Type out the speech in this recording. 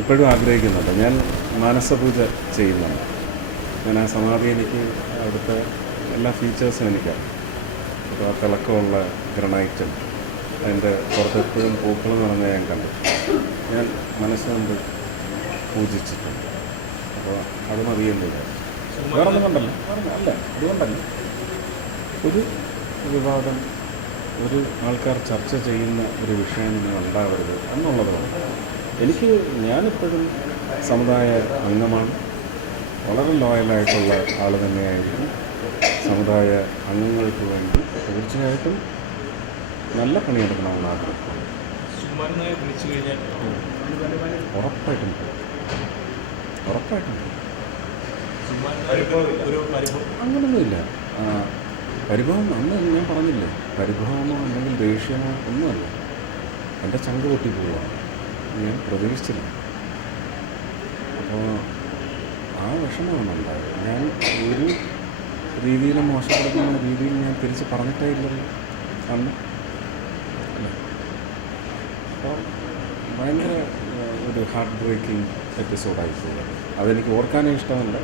ഇപ്പോഴും ആഗ്രഹിക്കുന്നുണ്ട്. ഞാൻ മാനസപൂജ ചെയ്യുന്നുണ്ട്. ഞാൻ ആ സമാധി എനിക്ക് അവിടുത്തെ എല്ലാ ഫീച്ചേഴ്സും എനിക്കറിയാം. അപ്പോൾ ആ തിളക്കമുള്ള ഗ്രനൈറ്റും അതിൻ്റെ പുറത്തെപ്പോഴും പൂക്കൾ നിറഞ്ഞ ഞാൻ കണ്ടു. ഞാൻ മനസ്സുകൊണ്ട് പൂജിച്ചിട്ടുണ്ട്. അപ്പോൾ അത് മതിയെന്നില്ല. വേറെ ഒന്നും കൊണ്ടല്ല, അല്ല അതുകൊണ്ടല്ല. ഒരു വിവാദം, ഒരു ആൾക്കാർ ചർച്ച ചെയ്യുന്ന ഒരു വിഷയം ഇനി ഉണ്ടാവരുത് എന്നുള്ളതുകൊണ്ട് ഞാനിപ്പോഴും സമുദായ അംഗമാണ്. വളരെ ലോയലായിട്ടുള്ള ആൾ തന്നെയായിരിക്കും. സമുദായ അംഗങ്ങൾക്ക് വേണ്ടി തീർച്ചയായിട്ടും നല്ല പണിയെടുക്കണമെന്ന് ആഗ്രഹിക്കുന്നു. ഉറപ്പായിട്ടും അങ്ങനൊന്നുമില്ല. പരിഭവം അന്ന് ഞാൻ പറഞ്ഞില്ലേ, പരിഭവമോ അല്ലെങ്കിൽ ദേഷ്യമോ ഒന്നുമല്ല. എൻ്റെ ചങ്ക് പൊട്ടിപ്പോവുകയാണ്. ഞാൻ പ്രതീക്ഷിച്ചില്ല. അപ്പോൾ ആ വിഷമമാണ് ഉണ്ടായത്. ഞാൻ ഒരു രീതിയിലും മോശപ്പെടുത്തുന്ന രീതിയിൽ ഞാൻ തിരിച്ച് പറഞ്ഞിട്ടേ ഇല്ലല്ലോ അന്ന്. അല്ലേ? അപ്പോൾ ഭയങ്കര ഒരു ഹാർട്ട് ബ്രേക്കിംഗ് എപ്പിസോഡായിപ്പോയി. അതെനിക്ക് ഓർക്കാനേ ഇഷ്ടമല്ല.